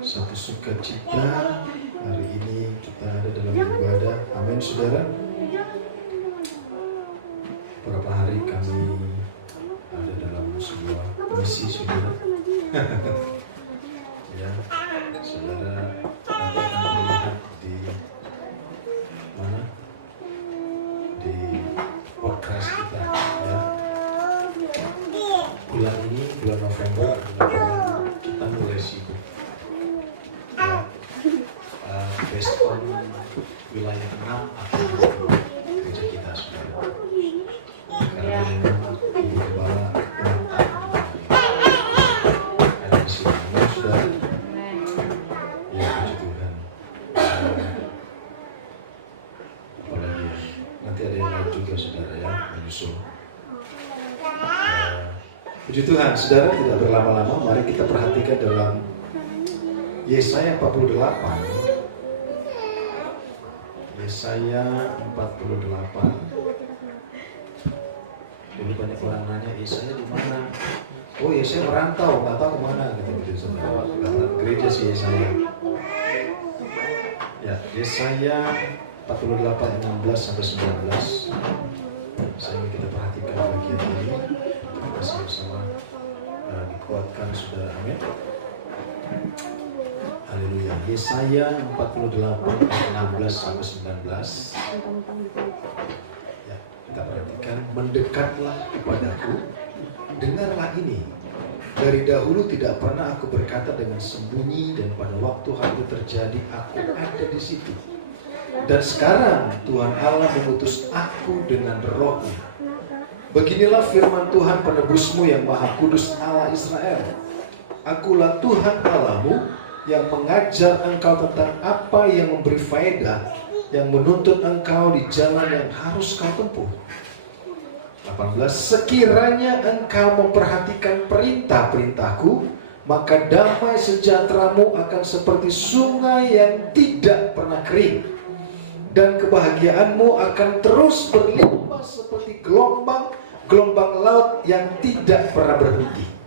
Satu sukacita hari ini kita ada dalam ibadah. Amin, saudara. Beberapa hari kami ada dalam sebuah misi, saudara. Ya, saudara nanti akan melihat di mana? Di podcast kita, ya. Bulan ini, bulan November, kita mulai sibuk. Based on wilayah 6 atau gereja kita, saudara. Karena memang Ibu Gembala ada di sini, saudara. Ya, puji Tuhan. Apalagi nanti ada yang lain juga, saudara, ya, menyusul. Puji Tuhan, saudara, tidak berlama-lama, mari kita perhatikan dalam Yesaya 48. Yesaya 48. Dulu banyak orang nanya, Yesaya di mana? Oh, Yesaya merantau, nggak tahu kemana gitu, saudara. Gereja si Yesaya. Ya, Yesaya 48 16 sampai 19. Saya ingin kita perhatikan bagian ini. Terima kasih bersama dikuatkan, saudara. Amin. Haleluya. Yesaya 48 16 sampai 19. Ya, kita perhatikan, mendekatlah kepadaku, dengarlah ini. Dari dahulu tidak pernah aku berkata dengan sembunyi, dan pada waktu hal itu terjadi aku ada di situ. Dan sekarang Tuhan Allah mengutus aku dengan Roh-Nya. Beginilah firman Tuhan penebusmu yang Maha Kudus, Allah Israel. Akulah Tuhan Allahmu yang mengajar engkau tentang apa yang memberi faedah, yang menuntut engkau di jalan yang harus kau tempuh. 18. Sekiranya engkau memperhatikan perintah-perintahku, maka damai sejahteramu akan seperti sungai yang tidak pernah kering, dan kebahagiaanmu akan terus berlimpah seperti gelombang laut yang tidak pernah berhenti.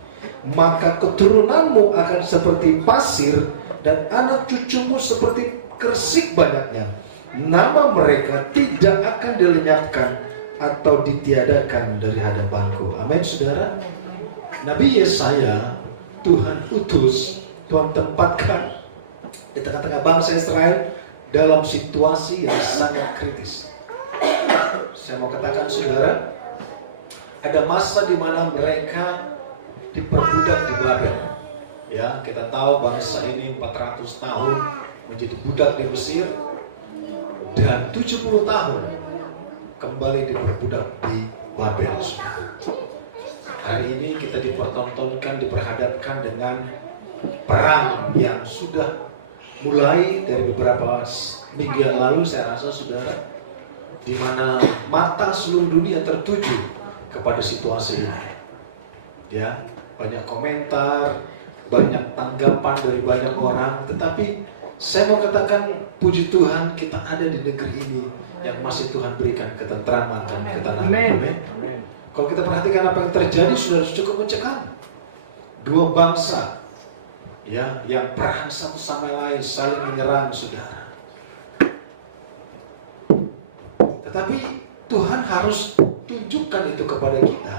Maka keturunanmu akan seperti pasir, dan anak cucumu seperti kersik banyaknya. Nama mereka tidak akan dilenyapkan atau ditiadakan dari hadapanku. Amin, saudara. Nabi Yesaya Tuhan utus, Tuhan tempatkan di tengah-tengah bangsa Israel dalam situasi yang sangat kritis. Saya mau katakan, saudara, ada masa di mana mereka diperbudak di Babel. Ya, kita tahu bangsa ini 400 tahun menjadi budak di Mesir, dan 70 tahun kembali diperbudak di Babel. Hari ini kita diperhadapkan dengan perang yang sudah mulai dari beberapa minggu yang lalu, saya rasa, saudara, di mana mata seluruh dunia tertuju kepada situasi ini. Ya, banyak komentar, banyak tanggapan dari banyak orang, tetapi saya mau katakan, puji Tuhan, kita ada di negeri ini yang masih Tuhan berikan ketentraman dan ketenangan. Amin. Kalau kita perhatikan apa yang terjadi, sudah cukup mencekam. Dua bangsa, ya, yang perang satu sama lain, saling menyerang, saudara. Tetapi Tuhan harus tunjukkan itu kepada kita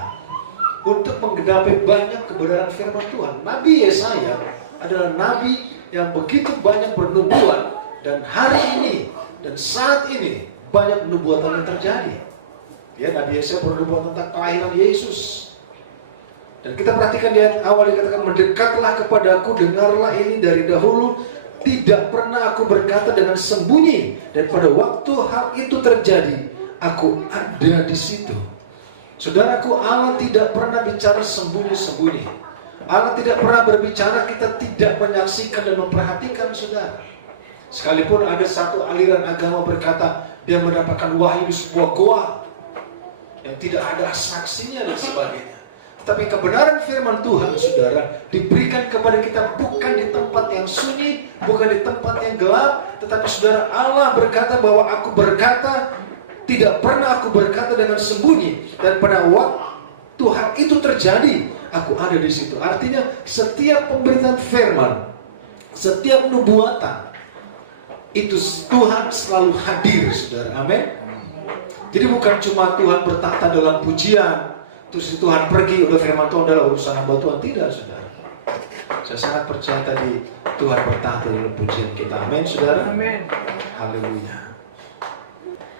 untuk menggenapi banyak kebenaran firman Tuhan. Nabi Yesaya adalah nabi yang begitu banyak bernubuat, dan hari ini dan saat ini banyak nubuatan yang terjadi. Ya, Nabi Yesaya bernubuat tentang kelahiran Yesus. Dan kita perhatikan di ayat awal dikatakan, mendekatlah kepadaku, dengarlah ini. Dari dahulu tidak pernah aku berkata dengan sembunyi, dan pada waktu hal itu terjadi aku ada di situ. Saudaraku, Allah tidak pernah bicara sembunyi-sembunyi. Allah tidak pernah berbicara kita tidak menyaksikan dan memperhatikan, saudara. Sekalipun ada satu aliran agama berkata dia mendapatkan wahyu di sebuah goa yang tidak ada saksinya dan sebagainya. Tapi kebenaran firman Tuhan, saudara, diberikan kepada kita bukan di tempat yang sunyi, bukan di tempat yang gelap, tetapi, saudara, Allah berkata bahwa aku berkata, tidak pernah aku berkata dengan sembunyi, dan pada waktu hal itu terjadi, aku ada di situ. Artinya, setiap pemberitaan firman Setiap nubuatan itu Tuhan selalu hadir, saudara. Amin. Jadi bukan cuma Tuhan bertata dalam pujian, terus Tuhan pergi, udah firman Tuhan adalah urusan hamba Tuhan. Tidak, saudara. Saya sangat percaya tadi Tuhan bertata dalam pujian kita. Amin, saudara. Amin. Haleluya.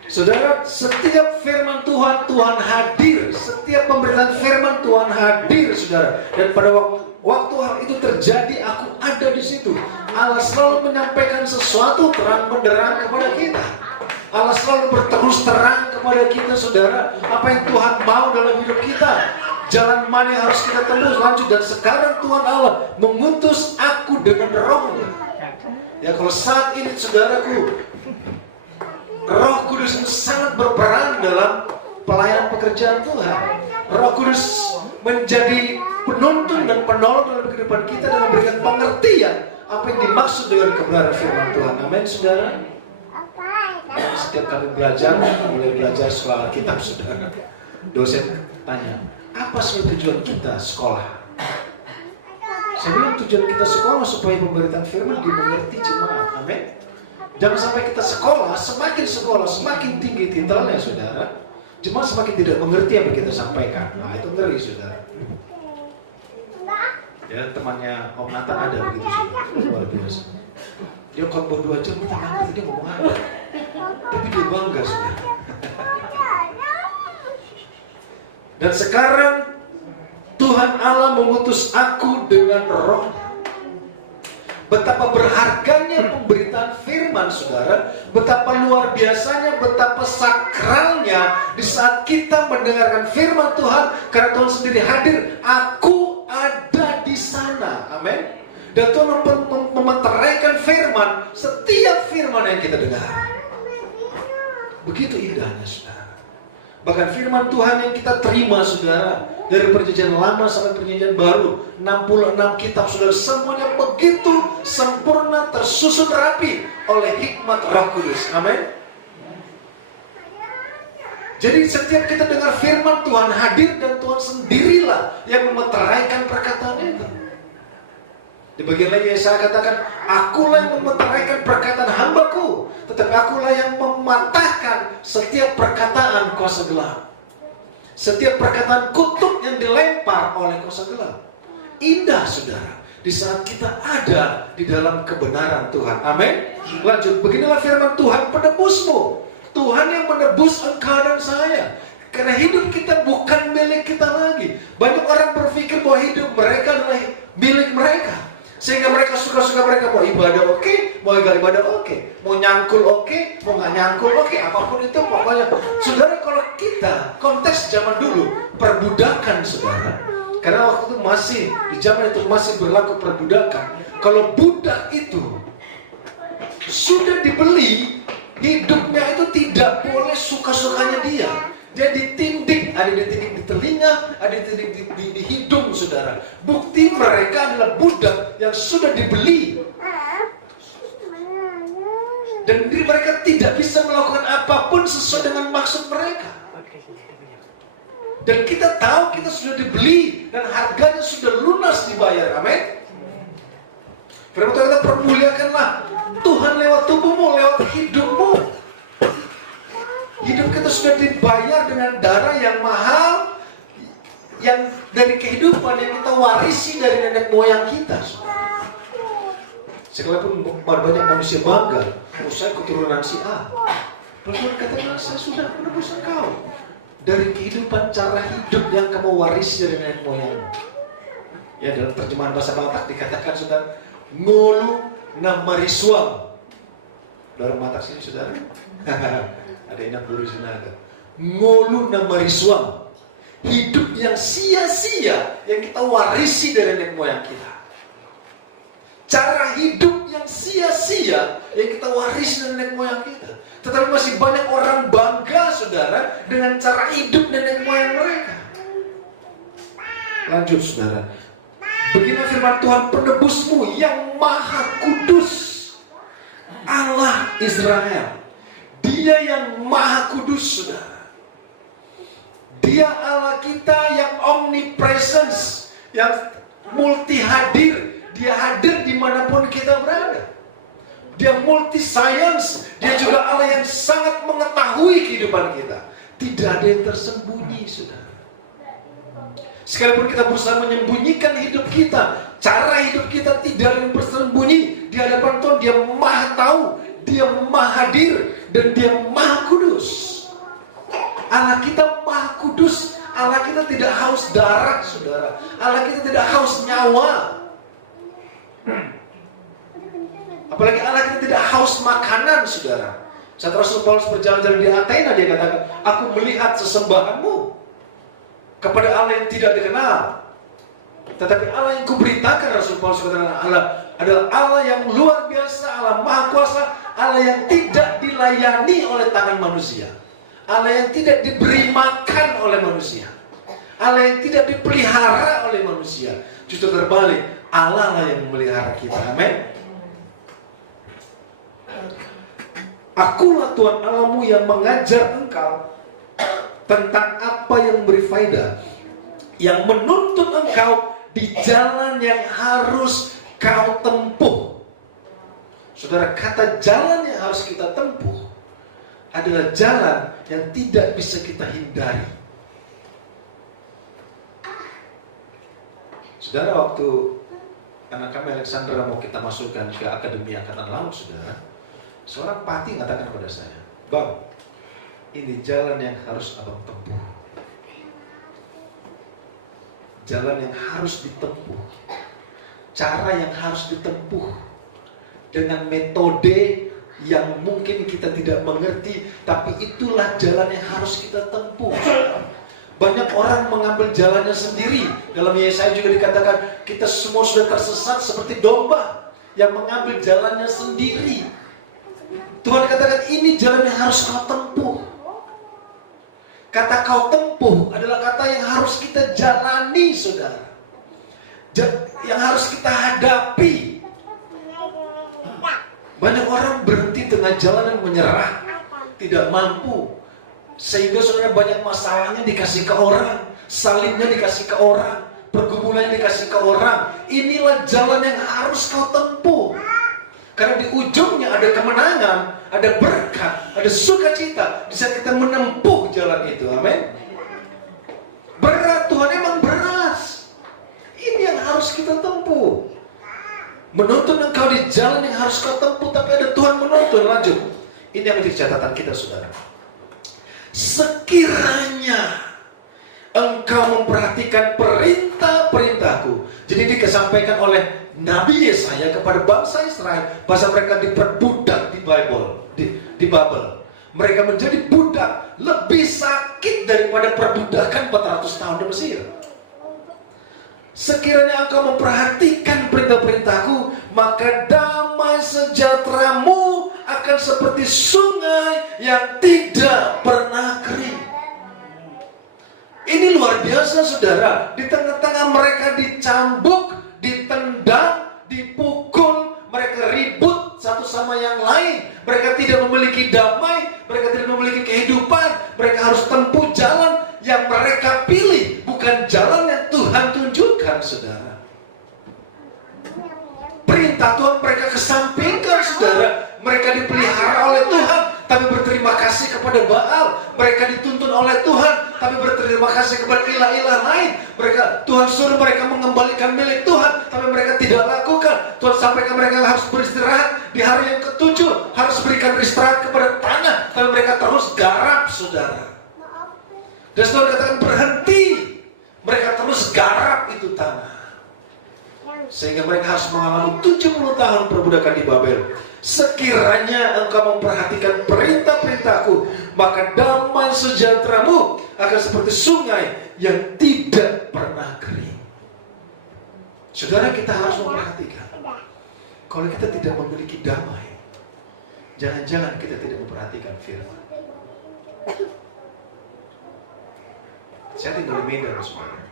Saudara, setiap firman Tuhan, Tuhan hadir. Setiap pemberitaan firman Tuhan hadir, saudara. Dan pada waktu hal itu terjadi, aku ada di situ. Allah selalu menyampaikan sesuatu terang benderang kepada kita. Allah selalu berterus terang kepada kita, saudara. Apa yang Tuhan mau dalam hidup kita, jalan mana yang harus kita tembus, lanjut. Dan sekarang Tuhan Allah mengutus aku dengan rohnya. Ya, kalau saat ini, saudaraku, Roh Kudus itu sangat berperan dalam pelayanan pekerjaan Tuhan. Roh Kudus menjadi penuntun dan penolong dalam kehidupan kita dan memberikan pengertian apa yang dimaksud dengan kebenaran firman Tuhan. Amin, saudara. Setiap kali belajar, mulai belajar soal kitab, saudara, dosen tanya, apa sih tujuan kita sekolah? Saya bilang tujuan kita sekolah supaya pemberitaan firman dimengerti jemaat. Amin. Jangan sampai kita sekolah, semakin tinggi titelnya, saudara, jemaat semakin tidak mengerti apa yang kita sampaikan. Nah, itu ngeri, saudara. Ya, temannya Om Nathan ada begitu, saudara. Luar biasa. Dia khotbah 2 jam, kita nggak ngerti dia ngomong apa. Tapi dia bangga, saudara. Dan sekarang Tuhan Allah mengutus aku dengan roh. Betapa berharganya pemberitaan firman, saudara. Betapa luar biasanya, betapa sakralnya di saat kita mendengarkan firman Tuhan. Karena Tuhan sendiri hadir. Aku ada di sana. Amin. Dan Tuhan memeteraikan firman, setiap firman yang kita dengar. Begitu indahnya, saudara. Bahkan firman Tuhan yang kita terima, saudara, dari perjanjian lama sampai perjanjian baru, 66 kitab, saudara, semuanya begitu sempurna, tersusun rapi oleh hikmat Roh Kudus. Amin. Jadi setiap kita dengar firman Tuhan hadir, dan Tuhan sendirilah yang memeteraikan perkataan itu. Di bagian lain Yesaya katakan, akulah yang memeteraikan perkataan hambaku, tetapi akulah yang mematahkan setiap perkataan kuasa gelap. Setiap perkataan kutuk yang dilempar oleh kuasa gelap. Indah, saudara, di saat kita ada di dalam kebenaran Tuhan. Amin. Lanjut, beginilah firman Tuhan, penebusmu. Tuhan yang menebus engkau dan saya. Karena hidup kita bukan milik kita lagi. Banyak orang berpikir bahwa hidup mereka adalah milik mereka. Sehingga mereka suka-suka mereka, mau ibadah oke, mau gak ibadah oke, mau nyangkul oke, mau gak nyangkul oke, apapun itu pokoknya. Saudara, kalau kita konteks zaman dulu, perbudakan, saudara. Karena waktu itu masih, di zaman itu masih berlaku perbudakan. Kalau budak itu sudah dibeli, hidupnya itu tidak boleh suka-sukanya dia. Dia ditindik, ada ditindik di telinga, ada ditindik di hidung, saudara. Bukti mereka adalah budak yang sudah dibeli. Dan diri mereka tidak bisa melakukan apapun sesuai dengan maksud mereka. Dan kita tahu kita sudah dibeli dan harganya sudah lunas dibayar. Amin. Firman Tuhan, kita permuliakanlah Tuhan lewat tubuhmu, lewat hidupmu. Hidup kita sudah dibayar dengan darah yang mahal, yang dari kehidupan yang kita warisi dari nenek moyang kita. Sekalipun banyak manusia bangga, saya keturunan si A. Tuhan katakan, saya sudah menebus engkau dari kehidupan cara hidup yang kamu warisi dari nenek moyang. Ya, dalam terjemahan bahasa Batak dikatakan, saudara, ngolu namarisuang. Dalam Batak sini, saudara. Ada yang guru sinaga. Ngolu namarisuang. Hidup yang sia-sia yang kita warisi dari nenek moyang kita. Cara hidup yang sia-sia yang kita warisi dari nenek moyang kita. Tetapi masih banyak orang bangga, saudara, dengan cara hidup nenek moyang mereka. Lanjut, saudara. Beginilah firman Tuhan, penebusmu yang maha kudus, Allah Israel. Dia yang maha kudus, saudara. Dia Allah kita yang omnipresence, yang multi hadir. Dia hadir dimanapun kita berada. Dia multi science. Dia juga Allah yang sangat mengetahui kehidupan kita. Tidak ada yang tersembunyi, saudara. Sekalipun kita berusaha menyembunyikan hidup kita, cara hidup kita tidak ada yang tersembunyi di hadapan Tuhan. Dia Maha tahu, Dia Maha hadir, dan Dia Maha kudus. Allah kita Maha kudus. Allah kita tidak haus darah, saudara. Allah kita tidak haus nyawa. Apalagi Allah kita tidak haus makanan, saudara. Saat Rasul Paulus berjalan-jalan di Athena, dia katakan, aku melihat sesembahanmu kepada Allah yang tidak dikenal. Tetapi Allah yang kuberitakan, Rasul Paulus katakan, Allah adalah Allah yang luar biasa, Allah Maha Kuasa, Allah yang tidak dilayani oleh tangan manusia, Allah yang tidak diberi makan oleh manusia, Allah yang tidak dipelihara oleh manusia. Justru terbalik, Allah lah yang memelihara kita. Amin. Akulah Tuhan Allahmu yang mengajar engkau tentang apa yang memberi faedah, yang menuntun engkau di jalan yang harus kau tempuh. Saudara, kata jalan yang harus kita tempuh adalah jalan yang tidak bisa kita hindari. Saudara, waktu anak kami Alexandra mau kita masukkan ke Akademi Angkatan Laut, saudara, seorang pati mengatakan kepada saya, Bang, ini jalan yang harus abang tempuh. Jalan yang harus ditempuh. Cara yang harus ditempuh. Dengan metode yang mungkin kita tidak mengerti, tapi itulah jalan yang harus kita tempuh. Banyak orang mengambil jalannya sendiri. Dalam Yesaya juga dikatakan, kita semua sudah tersesat seperti domba yang mengambil jalannya sendiri. Tuhan katakan, ini jalan yang harus kau tempuh. Kata kau tempuh adalah kata yang harus kita jalani, saudara. Yang harus kita hadapi. Banyak orang berhenti tengah jalan dan menyerah, tidak mampu. Sehingga saudara banyak masalahnya dikasih ke orang, salibnya dikasih ke orang, pergumulannya dikasih ke orang. Inilah jalan yang harus kau tempuh. Karena di ujungnya ada kemenangan, ada berkat, ada sukacita di saat kita menempuh jalan itu. Amin. Berat, Tuhan emang berat. Ini yang harus kita tempuh. Menuntun engkau di jalan yang harus kau tempuh, tapi ada Tuhan menuntun. Lanjut. Ini yang menjadi catatan kita, saudara. Sekiranya engkau memperhatikan perintah-perintahku. Jadi disampaikan oleh Nabi Yesaya kepada bangsa Israel, bahasa mereka diperbudak di Babel. Mereka menjadi budak, lebih sakit daripada perbudakan 400 tahun di Mesir. Sekiranya engkau memperhatikan perintah-perintahku, maka damai sejahteramu akan seperti sungai yang tidak pernah kering. Ini luar biasa, saudara. Di tengah-tengah mereka dicambuk, ditendang, dipukul, mereka ribut satu sama yang lain. Mereka tidak memiliki damai, mereka tidak memiliki kehidupan. Mereka harus tempuh jalan yang mereka pilih, bukan jalan yang Tuhan tunjukkan, saudara. Perintah Tuhan mereka kesampingkan, saudara. Mereka dipelihara oleh Tuhan, tapi berterima kasih kepada Baal. Mereka dituntun oleh Tuhan, tapi berterima kasih kepada ilah-ilah lain. Tuhan suruh mereka mengembalikan milik Tuhan, tapi mereka tidak lakukan. Tuhan sampaikan mereka harus beristirahat di hari yang ke-7, harus berikan istirahat kepada tanah, tapi mereka terus garap, saudara. Dan Tuhan katakan berhenti, mereka terus garap itu tanah. Sehingga mereka harus mengalami 70 tahun perbudakan di Babel. Sekiranya engkau memperhatikan perintah-perintahku, maka damai sejahteramu akan seperti sungai yang tidak pernah kering. Saudara, kita harus memperhatikan. Kalau kita tidak memiliki damai, jangan-jangan kita tidak memperhatikan firman. Saya tinggal di Medan, saudara,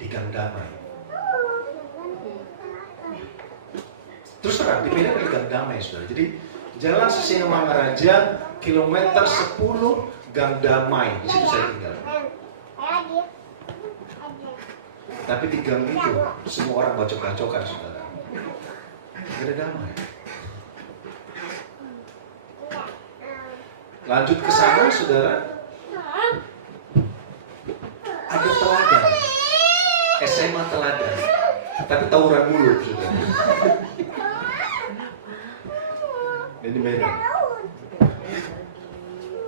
di Gang Damai. Terus terang, di Medan ada Gang Damai, saudara. Jadi Jalan Sisingamangaraja, kilometer 10, Gang Damai. Di situ saya tinggal. Tapi di gang itu semua orang bacok-bacokan, saudara. Tidak ada damai. Lanjut ke sana, saudara. Ada teladan. SMA teladan. Tapi tawuran mulut, saudara. Ini Medan.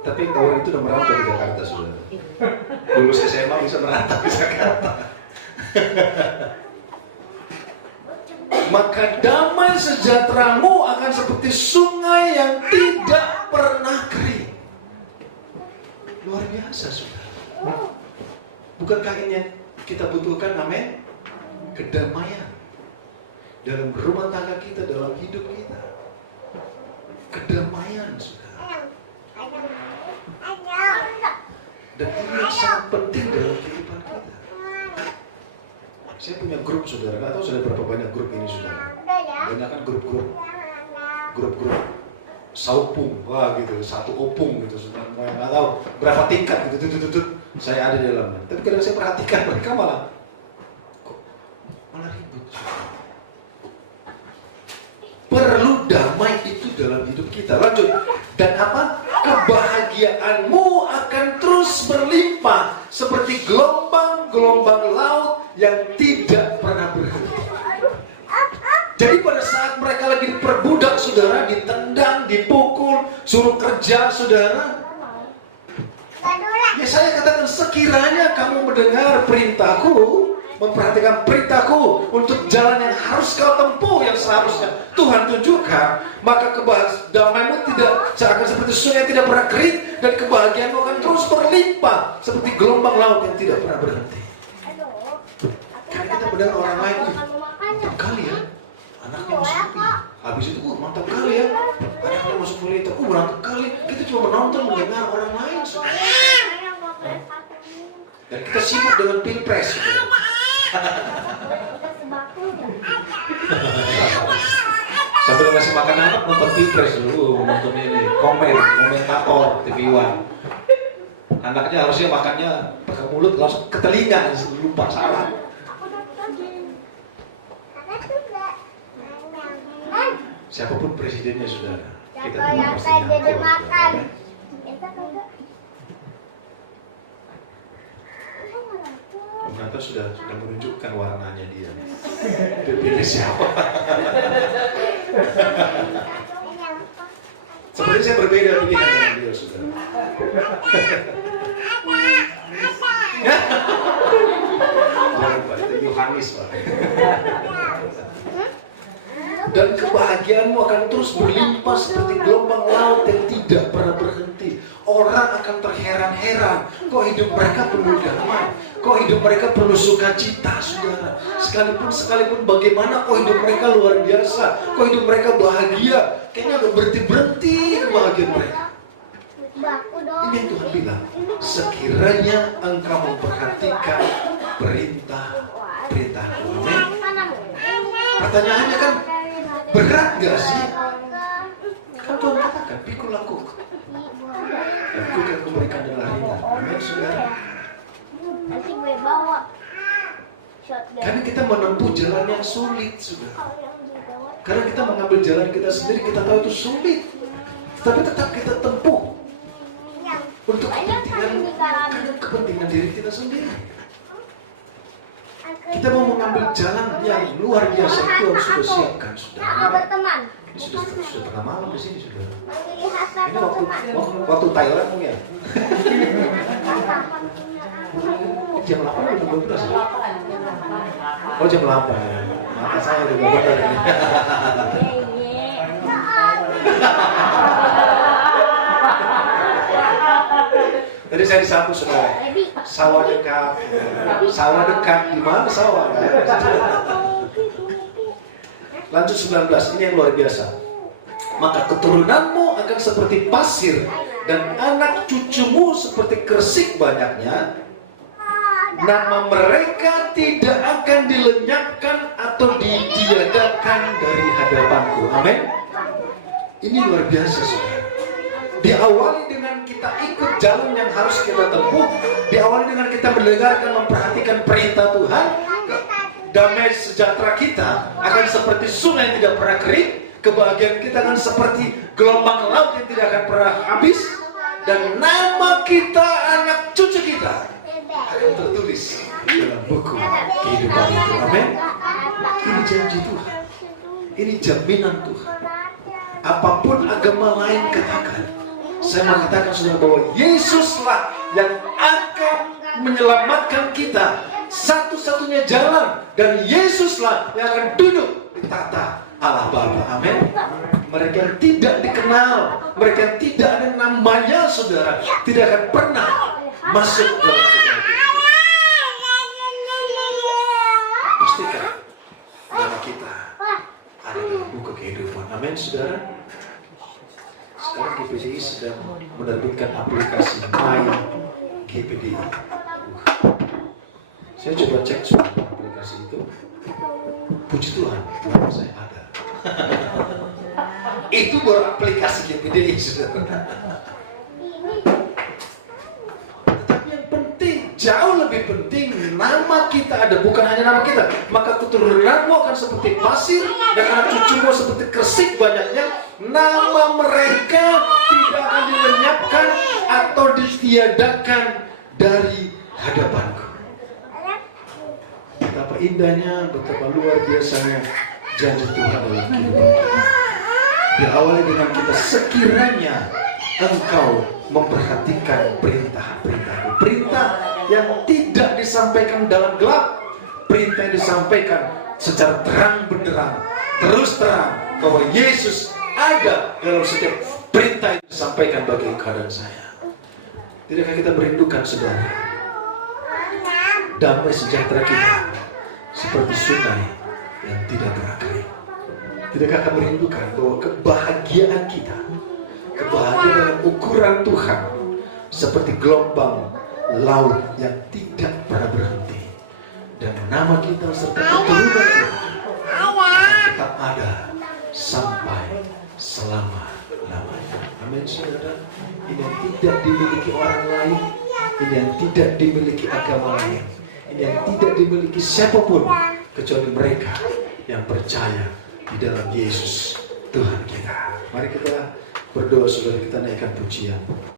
Tapi tawuran itu udah merantau di Jakarta, saudara. Lulus SMA bisa merantau di Jakarta. Maka damai sejahteramu akan seperti sungai yang tidak pernah kering. Luar biasa, saudara. Bukankah ini yang kita butuhkan, amin? Kedamaian dalam rumah tangga kita, dalam hidup kita. Kedamaian, saudara. Dan ini yang sangat penting dalam kehidupan kita. Saya punya grup, saudara. Nggak tahu sudah berapa banyak grup ini, saudara. Banyak kan grup-grup saupung, wah gitu, satu opung gitu, saudara. Nggak tahu berapa tingkat gitu, saya ada di dalamnya. Tapi kadang saya perhatikan mereka malah ribut. Perlu damai itu dalam hidup kita. Lanjut. Dan apa? Kebahagiaanmu akan terus berlimpah seperti gelombang-gelombang laut yang tidak pernah berhenti. Jadi pada saat mereka lagi diperbudak, saudara, ditendang, dipukul, suruh kerja, saudara. Ya saya katakan, sekiranya kamu mendengar perintahku, memperhatikan perintahku untuk jalan yang harus kau tempuh, yang seharusnya Tuhan tunjukkan, maka damaimu tidak akan seperti sungai yang tidak pernah kering, dan kebahagiaanmu akan terus berlimpah seperti gelombang laut yang tidak pernah berhenti. Karena kita mendengar orang lain, mantap kali ya, anaknya masuk kuliah. Habis itu, mantap kali ya, anaknya masuk kuliah itu, mantap kali. Kita cuma menonton, mendengar orang lain. Dan kita sibuk dengan pilpres. Sambil ngasih makan anak, nonton pilpres dulu, nonton ini, komentator TV One. Anaknya harusnya makannya pakai mulut, langsung ke telinga, lupa salah. Siapapun presidennya, saudara, kita pasti makan. Ternyata sudah menunjukkan warnanya dia. Dia pilih siapa? Sebenarnya saya berbeda pilihan dengan dia, saudara. Jangan Pak, itu Yohanes Pak. Dan kebahagiaanmu akan terus berlimpah seperti gelombang laut yang tidak pernah berhenti. Orang akan terheran-heran, kok hidup mereka penuh damai, kok hidup mereka penuh sukacita, saudara. Sekalipun bagaimana, kok hidup mereka luar biasa, kok hidup mereka bahagia. Kayaknya gak berhenti kebahagiaan mereka. Ini yang Tuhan bilang, sekiranya engkau memperhatikan perintah-perintahku. Pertanyaannya kan, berat gak sih? Kan Tuhan katakan, pikul lakukan. Aku akan memberikan dengan ringan. Amin, saudara. Nanti gue bawa shotgun. Karena kita menempuh jalan yang sulit, saudara. Karena kita mengambil jalan kita sendiri, kita tahu itu sulit. Tapi tetap kita tempuh untuk kepentingan diri kita sendiri. Kita mau mengambil jalan yang luar biasa, Tuhan sudah siapkan, saudara. Ini sudah tengah malam di sini, saudara. Ini waktu Thailand mungkin ya? Jam 8 atau 12 ya? Oh jam 8. Maka saya udah benar ini. Tadi saya di satu, saudara. Sawah dekat. Di mana sawah? Lanjut 19, ini yang luar biasa. Maka keturunanmu akan seperti pasir dan anak cucumu seperti kersik banyaknya. Nama mereka tidak akan dilenyapkan atau ditiadakan dari hadapanku. Amin. Ini luar biasa, saudara. Diawali dengan kita ikut jalan yang harus kita tempuh. Diawali dengan kita mendengarkan, memperhatikan perintah Tuhan. Damai sejahtera kita akan seperti sungai yang tidak pernah kering. Kebahagiaan kita akan seperti gelombang laut yang tidak akan pernah habis. dan nama kita, anak cucu kita akan tertulis dalam buku kehidupan itu. Amin. Ini janji Tuhan. Ini jaminan Tuhan. Apapun agama lain katakan, saya mengatakan saudara bahwa Yesuslah yang akan menyelamatkan kita. Satu-satunya jalan, dan Yesuslah yang akan duduk di tahta Allah Bapa. Amin. Mereka yang tidak dikenal, mereka yang tidak ada namanya, saudara, tidak akan pernah masuk dalam kebahagiaan. Pastikan nama kita ada dalam buku kehidupan. Amin, saudara. Sekarang GPDI sedang menerbitkan aplikasi My GPDI. Saya coba cek semua aplikasi itu. Puji Tuhan, nama saya ada. Itu baru aplikasi GPDI, saudara. Tetapi yang penting, jauh lebih penting, nama kita ada, bukan hanya nama kita. Maka keturunanmu akan seperti pasir, dan anak cucumu seperti kersik banyaknya. Nama mereka tidak akan dilenyapkan atau ditiadakan dari hadapanku. Betapa indahnya, betapa luar biasanya janji Tuhan dalam kehidupan kita. Diawali dengan kita, sekiranya engkau memperhatikan perintah-perintahku. Perintah yang tidak disampaikan dalam gelap, perintah yang disampaikan secara terang benderang, terus terang bahwa Yesus ada dalam setiap perintah yang disampaikan bagi keadaan saya. Tidakkah kita merindukan, saudara, damai sejahtera kita seperti sungai yang tidak berakhir? Tidakkah kita merindukan bahwa kebahagiaan kita, kebahagiaan dalam ukuran Tuhan, seperti gelombang laut yang tidak pernah berhenti, dan nama kita serta keturunan kita tetap ada sampai selama-lamanya. Amin, saudara. Ini yang tidak dimiliki orang lain, ini yang tidak dimiliki agama lain, ini yang tidak dimiliki siapapun kecuali mereka yang percaya di dalam Yesus Tuhan kita. Mari kita berdoa, saudara, kita naikkan pujian.